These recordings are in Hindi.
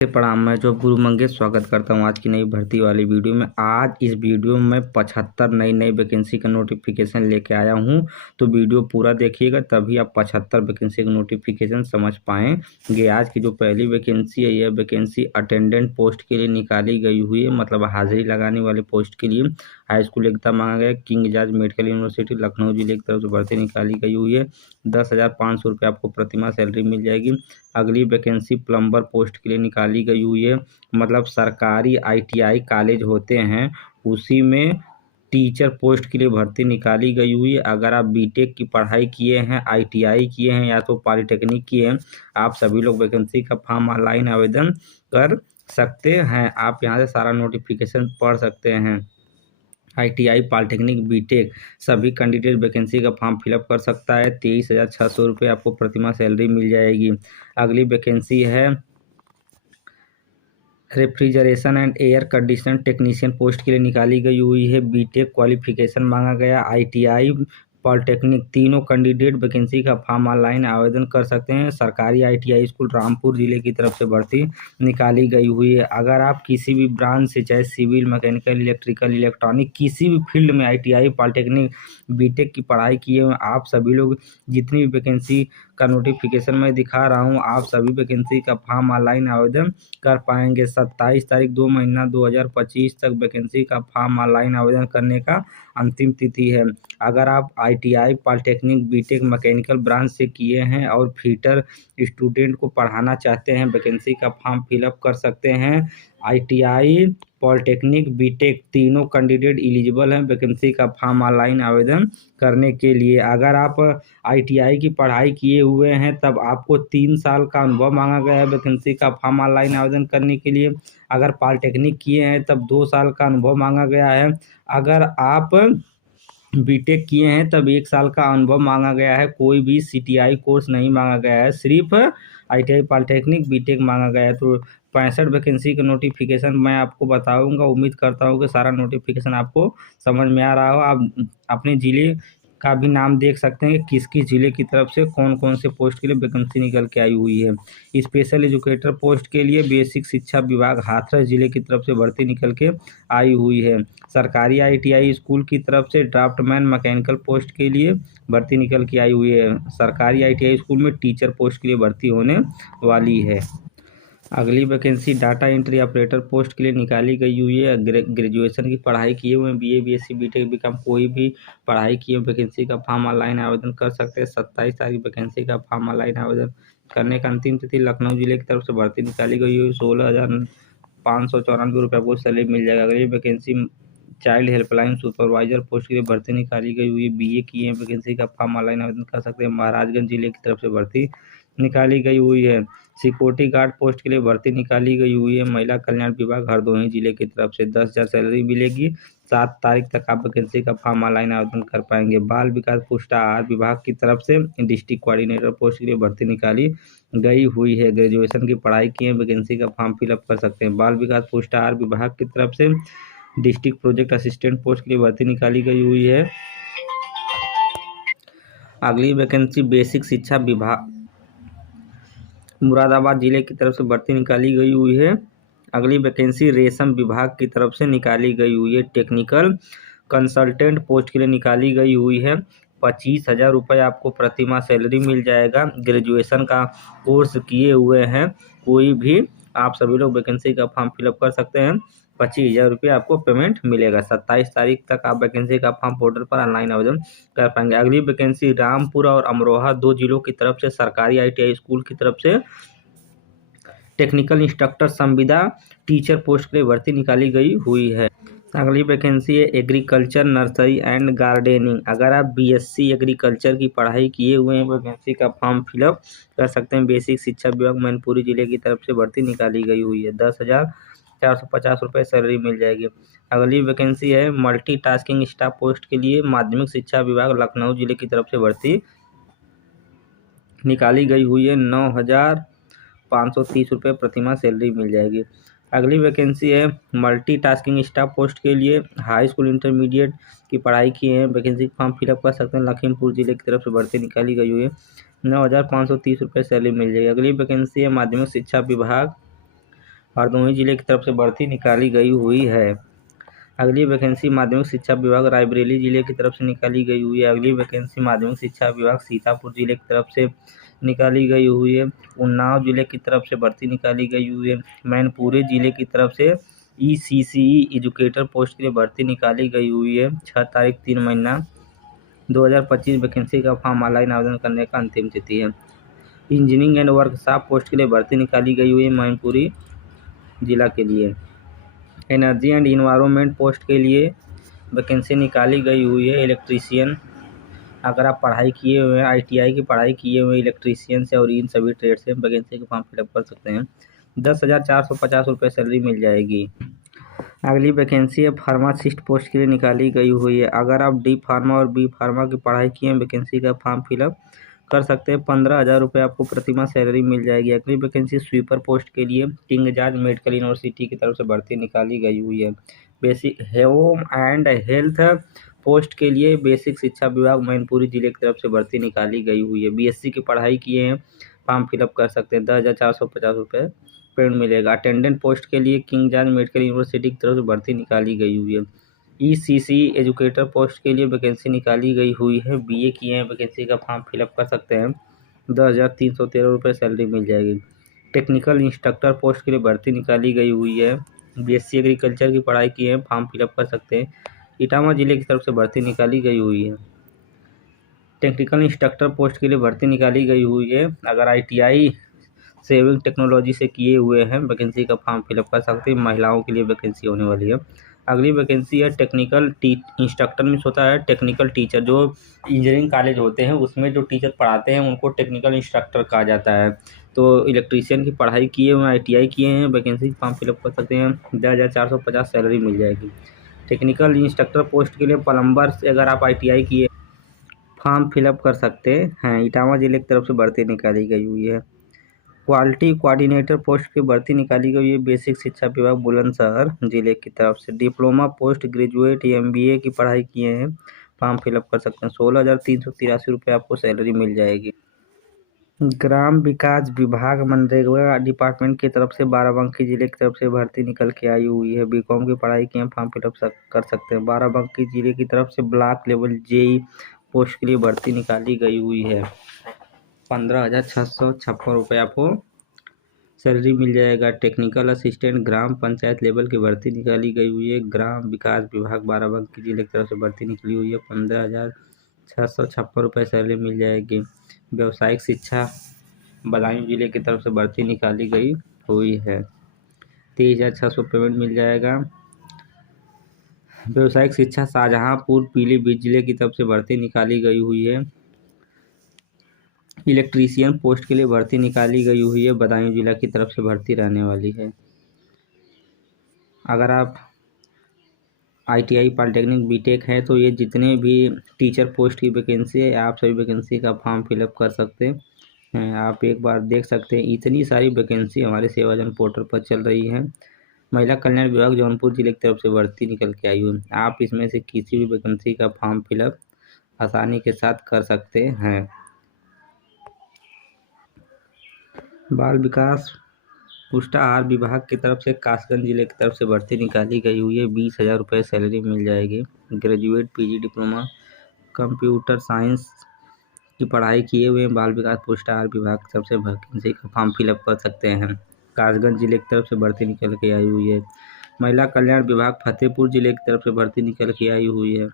प्रणाम। मैं जो गुरु मंगेश स्वागत करता हूं आज की नई भर्ती वाली वीडियो में। आज इस वीडियो में 75 नई वैकेंसी का नोटिफिकेशन लेके आया हूं, तो वीडियो पूरा देखिएगा तभी आप 75 वैकेंसी का नोटिफिकेशन समझ पाएंगे। आज की जो पहली वैकेंसी है, यह वैकेंसी अटेंडेंट पोस्ट के लिए निकाली गई हुई है, मतलब हाजिरी लगाने वाले पोस्ट के लिए। हाई स्कूल एकदम मांगा गया। King George medical university Lucknow जिले की तरफ से भर्ती निकाली गई हुई है। 10,500 रुपये आपको प्रतिमाह सैलरी मिल जाएगी। अगली वैकेंसी प्लम्बर पोस्ट के लिए निकाली गई हुई है, मतलब सरकारी ITI कॉलेज होते हैं उसी में टीचर पोस्ट के लिए भर्ती निकाली गई हुई है। अगर आप बीटेक की पढ़ाई किए हैं, ITI किए हैं या तो पॉलिटेक्निक किए हैं, आप सभी लोग वैकेंसी का फॉर्म ऑनलाइन आवेदन कर सकते हैं। आप यहाँ से सारा नोटिफिकेशन पढ़ सकते हैं। ITI पॉलिटेक्निक बीटेक सभी कैंडिडेट वैकेंसी का फॉर्म फिलअप कर सकता है। 23,600 रुपये आपको प्रतिमाह सैलरी मिल जाएगी। अगली वैकेंसी है refrigeration and air condition technician post के लिए निकाली गई हुई है। बीटेक क्वालिफिकेशन मांगा गया। ITI पॉलिटेक्निक तीनों कैंडिडेट वैकेंसी का फॉर्म ऑनलाइन आवेदन कर सकते हैं। सरकारी ITI स्कूल रामपुर जिले की तरफ से भर्ती निकाली गई हुई है। अगर आप किसी भी ब्रांच से, चाहे सिविल, मैकेनिकल, इलेक्ट्रिकल, इलेक्ट्रॉनिक, किसी भी फील्ड में ITI पॉलिटेक्निक बीटेक की पढ़ाई किए हुए आप सभी लोग, जितनी भी वैकेंसी का नोटिफिकेशन मैं दिखा रहा हूँ, आप सभी वैकेंसी का फॉर्म ऑनलाइन आवेदन कर पाएंगे। 27 तारीख 2 महीना 2025 तक वैकेंसी का फॉर्म ऑनलाइन आवेदन करने का अंतिम तिथि है। अगर आप ITI polytechnic BTech mechanical branch से किए हैं और फिटर स्टूडेंट को पढ़ाना चाहते हैं, वैकेंसी का फॉर्म फिलअप कर सकते हैं। ITI पॉलिटेक्निक बीटेक तीनों कैंडिडेट एलिजिबल हैं वैकेंसी का फॉर्म ऑनलाइन आवेदन करने के लिए। अगर आप ITI की पढ़ाई किए हुए हैं तब आपको 3 साल का अनुभव मांगा गया है वैकेंसी का फॉर्म ऑनलाइन आवेदन करने के लिए। अगर पॉलिटेक्निक किए हैं तब 2 साल का अनुभव मांगा गया है। अगर आप बीटेक किए हैं तब 1 साल का अनुभव मांगा गया है। कोई भी CTI कोर्स नहीं मांगा गया है, सिर्फ ITI पॉलिटेक्निक बीटेक मांगा गया है। तो 65 वैकेंसी का नोटिफिकेशन मैं आपको बताऊंगा। उम्मीद करता हूं कि सारा नोटिफिकेशन आपको समझ में आ रहा हो। आप अपने ज़िले का भी नाम देख सकते हैं कि किस किस ज़िले की तरफ से कौन कौन से पोस्ट के लिए वैकेंसी निकल के आई हुई है। स्पेशल एजुकेटर पोस्ट के लिए बेसिक शिक्षा विभाग हाथरस जिले की तरफ से भर्ती निकल के आई हुई है। सरकारी ITI स्कूल की तरफ से ड्राफ्टमैन मैकेनिकल पोस्ट के लिए भर्ती निकल के आई हुई है। सरकारी ITI स्कूल में टीचर पोस्ट के लिए भर्ती होने वाली है। अगली vacancy data entry operator post के लिए निकाली गई हुई है। ग्रेजुएशन की पढ़ाई किए हुए BA BSc BTech BCom कोई भी पढ़ाई किए वैकेंसी का फॉर्म ऑनलाइन आवेदन कर सकते हैं। 27 तारीख वैकेंसी का फॉर्म ऑनलाइन आवेदन करने का अंतिम तिथि। लखनऊ जिले की तरफ से भर्ती निकाली गई हुई। 16,594 रुपये आपको सैलरी मिल जाएगा। अगली vacancy child helpline supervisor post के लिए भर्ती निकाली गई हुई है। BA किए हैं वैकेंसी का फॉर्म ऑनलाइन आवेदन कर सकते हैं। महाराजगंज जिले की तरफ से भर्ती निकाली गई हुई है। सिक्योरिटी गार्ड पोस्ट के लिए भर्ती निकाली गई हुई है। महिला कल्याण विभाग हरदोई जिले की तरफ से 10,000 सैलरी मिलेगी। 7 तारीख तक आप वैकेंसी का फॉर्म ऑनलाइन आवेदन कर पाएंगे। बाल विकास पुष्टाहार विभाग की तरफ से डिस्ट्रिक्ट कोऑर्डिनेटर पोस्ट के लिए भर्ती निकाली गई हुई है। ग्रेजुएशन की पढ़ाई किए वैकेंसी का फॉर्म फिलअप कर सकते हैं। बाल विकास पुष्टाहार विभाग की तरफ से डिस्ट्रिक्ट प्रोजेक्ट असिस्टेंट पोस्ट के लिए भर्ती निकाली गई हुई है। अगली वैकेंसी बेसिक शिक्षा विभाग मुरादाबाद जिले की तरफ से भर्ती निकाली गई हुई है। अगली वैकेंसी रेशम विभाग की तरफ से निकाली गई हुई है। टेक्निकल कंसल्टेंट पोस्ट के लिए निकाली गई हुई है। 25,000 रुपये आपको प्रतिमाह सैलरी मिल जाएगा। ग्रेजुएशन का कोर्स किए हुए हैं कोई भी, आप सभी लोग वैकेंसी का फॉर्म फिलअप कर सकते हैं। 25,000 रुपये आपको पेमेंट मिलेगा। 27 तारीख तक आप वैकेंसी का फॉर्म पोर्टल पर ऑनलाइन आवेदन कर पाएंगे। अगली वैकेंसी रामपुरा और अमरोहा 2 जिलों की तरफ से सरकारी ITI स्कूल की तरफ से टेक्निकल इंस्ट्रक्टर संविदा टीचर पोस्ट के लिए भर्ती निकाली गई हुई है। अगली वैकेंसी है एग्रीकल्चर नर्सरी एंड गार्डनिंग। अगर आप BSc एग्रीकल्चर की पढ़ाई किए हुए हैं, वैकेंसी का फॉर्म फिलअप कर सकते हैं। बेसिक शिक्षा विभाग मैनपुरी जिले की तरफ से भर्ती निकाली गई हुई है। 10,450 रुपये सैलरी मिल जाएगी। अगली वैकेंसी है मल्टीटास्किंग स्टाफ पोस्ट के लिए माध्यमिक शिक्षा विभाग लखनऊ जिले की तरफ से भर्ती निकाली गई हुई है। 9,530 रुपये प्रतिमाह सैलरी मिल जाएगी। अगली वैकेंसी है मल्टीटास्किंग स्टाफ पोस्ट के लिए हाई स्कूल इंटरमीडिएट की पढ़ाई किए हैं, वैकेंसी फॉर्म फिलअप कर सकते हैं। लखीमपुर जिले की तरफ से भर्ती निकाली गई हुई है। 9,530 रुपये सैलरी मिल जाएगी। अगली वैकेंसी है माध्यमिक शिक्षा विभाग हरदोई जिले की तरफ से भर्ती निकाली गई हुई है। अगली वैकेंसी माध्यमिक शिक्षा विभाग रायबरेली जिले की तरफ से निकाली गई हुई है। अगली वैकेंसी माध्यमिक शिक्षा विभाग सीतापुर जिले की तरफ से निकाली गई हुई है। उन्नाव जिले की तरफ से भर्ती निकाली गई हुई है। मैनपुरी जिले की तरफ से ECCE एजुकेटर पोस्ट के लिए भर्ती निकाली गई हुई है। 6 तारीख 3 महीना 2025 वैकेंसी का फॉर्म ऑनलाइन आवेदन करने का अंतिम तिथि है। इंजीनियरिंग एंड वर्कशॉप पोस्ट के लिए भर्ती निकाली गई हुई है मैनपुरी जिला के लिए। एनर्जी एंड इन्वायरमेंट पोस्ट के लिए वैकेंसी निकाली गई हुई है। इलेक्ट्रीशियन, अगर आप पढ़ाई किए हुए हैं, ITI की पढ़ाई किए हुए इलेक्ट्रीशियन से और इन सभी ट्रेड से वैकेंसी का फॉर्म फिलअप कर सकते हैं। 10,450 रुपये सैलरी मिल जाएगी। अगली वैकेंसी है फार्मासिस्ट पोस्ट के लिए निकाली गई हुई है। अगर आप D फार्मा और B फार्मा की पढ़ाई किए हैं, वैकेंसी का फॉर्म फिलअप कर सकते हैं। 15,000 रुपये आपको प्रतिमाह सैलरी मिल जाएगी। अगली वैकेंसी स्वीपर पोस्ट के लिए किंग जॉर्ज मेडिकल यूनिवर्सिटी की तरफ से भर्ती निकाली गई हुई है। Basic home and health post के लिए बेसिक शिक्षा विभाग मैनपुरी जिले की तरफ से भर्ती निकाली गई हुई है। BSc की पढ़ाई किए हैं, फॉर्म फिलअप कर सकते हैं। 10,450 रुपये पेमेंट मिलेगा। अटेंडेंट पोस्ट के लिए किंग जॉर्ज मेडिकल यूनिवर्सिटी की तरफ से भर्ती निकाली गई हुई है। ECCE एजुकेटर पोस्ट के लिए वैकेंसी निकाली गई हुई है। BA किए हैं, वैकेंसी का फॉर्म फिलअप कर सकते हैं। 10,313 रुपये सैलरी मिल जाएगी। टेक्निकल इंस्ट्रक्टर पोस्ट के लिए भर्ती निकाली गई हुई है। BSc एग्रीकल्चर की पढ़ाई की है, फॉर्म फिलअप कर सकते हैं। इटावा जिले की तरफ से भर्ती निकाली गई हुई है। टेक्निकल इंस्ट्रक्टर पोस्ट के लिए भर्ती निकाली गई हुई है। अगर ITI सेविंग टेक्नोलॉजी से किए हुए हैं, वैकेंसी का फॉर्म फिलअप कर सकते हैं। महिलाओं के लिए वैकेंसी होने वाली है। अगली वैकेंसी है टेक्निकल इंस्ट्रक्टर मीन्स होता है टेक्निकल टीचर। जो इंजीनियरिंग कॉलेज होते हैं उसमें जो टीचर पढ़ाते हैं उनको टेक्निकल इंस्ट्रक्टर कहा जाता है। तो इलेक्ट्रीशियन की पढ़ाई किए हुए ITI किए हैं, वैकेंसी फॉर्म फिलअप कर सकते हैं। 10,450 सैलरी मिल जाएगी। टेक्निकल इंस्ट्रक्टर पोस्ट के लिए प्लम्बर से अगर आप ITI किए फॉर्म फिलअप कर सकते हैं। इटावा जिले की तरफ से भर्ती निकाली गई हुई है। क्वालिटी कोऑर्डिनेटर पोस्ट की भर्ती निकाली गई है। बेसिक शिक्षा विभाग बुलंदशहर जिले की तरफ से। डिप्लोमा पोस्ट ग्रेजुएट MBA की पढ़ाई किए हैं, फॉर्म फिलअप कर सकते हैं। 16,383 रुपये आपको सैलरी मिल जाएगी। ग्राम विकास विभाग मनरेगा डिपार्टमेंट की तरफ से बाराबंकी जिले की तरफ से भर्ती निकल के आई हुई है। BCom की पढ़ाई की है, फॉर्म फिलअप कर सकते हैं। बाराबंकी जिले की तरफ से ब्लॉक लेवल JE पोस्ट के लिए भर्ती निकाली गई हुई है। 15,656 रुपये आपको सैलरी मिल जाएगा। टेक्निकल असिस्टेंट ग्राम पंचायत लेवल की भर्ती निकाली गई हुई है। ग्राम विकास विभाग बाराबंकी जिले की तरफ से भर्ती निकली हुई है। 15,656 रुपये सैलरी मिल जाएगी। व्यावसायिक शिक्षा बदायूं जिले की तरफ से भर्ती निकाली गई हुई है। 23,600 पेमेंट मिल जाएगा। व्यावसायिक शिक्षा शाहजहांपुर पीलीभीत जिले की तरफ से भर्ती निकाली गई हुई है। इलेक्ट्रीशियन पोस्ट के लिए भर्ती निकाली गई हुई है। बदायूं जिला की तरफ से भर्ती रहने वाली है। अगर आप ITI पॉलिटेक्निक BTech है तो ये जितने भी टीचर पोस्ट की वैकेंसी है, आप सभी वैकेंसी का फॉर्म फिलअप कर सकते हैं। आप एक बार देख सकते हैं, इतनी सारी वैकेंसी हमारे सेवाजन पोर्टल पर चल रही है। महिला कल्याण विभाग जौनपुर जिले की तरफ से भर्ती निकल के आई हुई। आप इसमें से किसी भी वैकेंसी का फॉर्म फिलअप आसानी के साथ कर सकते हैं। बाल विकास पुष्टाहार विभाग की तरफ से कासगंज जिले की तरफ से भर्ती निकाली गई हुई है। 20,000 रुपये सैलरी मिल जाएगी। Graduate PG diploma computer science की पढ़ाई किए हुए बाल विकास पुष्टाहार विभाग की तरफ से वैकेंसी का फॉर्म फिलअप कर सकते हैं। कासगंज जिले की तरफ से भर्ती निकल के आई हुई है। महिला कल्याण विभाग फतेहपुर जिले की तरफ से भर्ती निकल के आई हुई है।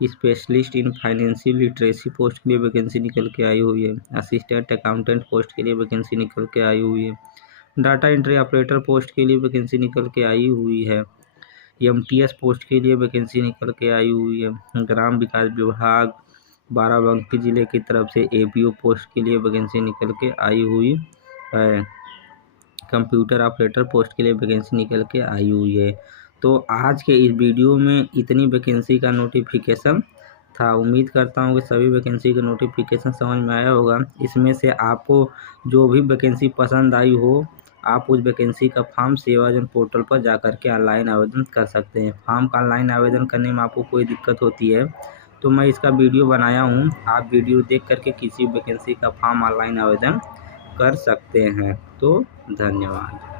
Specialist in financial literacy post के लिए वैकेंसी निकल के आई हुई है। असिस्टेंट अकाउंटेंट पोस्ट के लिए वैकेंसी निकल के आई हुई है। डाटा एंट्री ऑपरेटर पोस्ट के लिए वैकेंसी निकल के आई हुई है। MTS पोस्ट के लिए वैकेंसी निकल के आई हुई है। ग्राम विकास विभाग बाराबंकी जिले की तरफ से APO पोस्ट के लिए वैकेंसी निकल के आई हुई है। कंप्यूटर ऑपरेटर पोस्ट के लिए वैकेंसी निकल के आई हुई है। तो आज के इस वीडियो में इतनी वैकेंसी का नोटिफिकेशन था। उम्मीद करता हूँ कि सभी वैकेंसी का नोटिफिकेशन समझ में आया होगा। इसमें से आपको जो भी वैकेंसी पसंद आई हो, आप उस वैकेंसी का फॉर्म सेवाजन पोर्टल पर जा कर के ऑनलाइन आवेदन कर सकते हैं। फॉर्म का ऑनलाइन आवेदन करने में आपको कोई दिक्कत होती है तो मैं इसका वीडियो बनाया हूँ, आप वीडियो देख करके किसी वैकेंसी का फॉर्म ऑनलाइन आवेदन कर सकते हैं। तो धन्यवाद।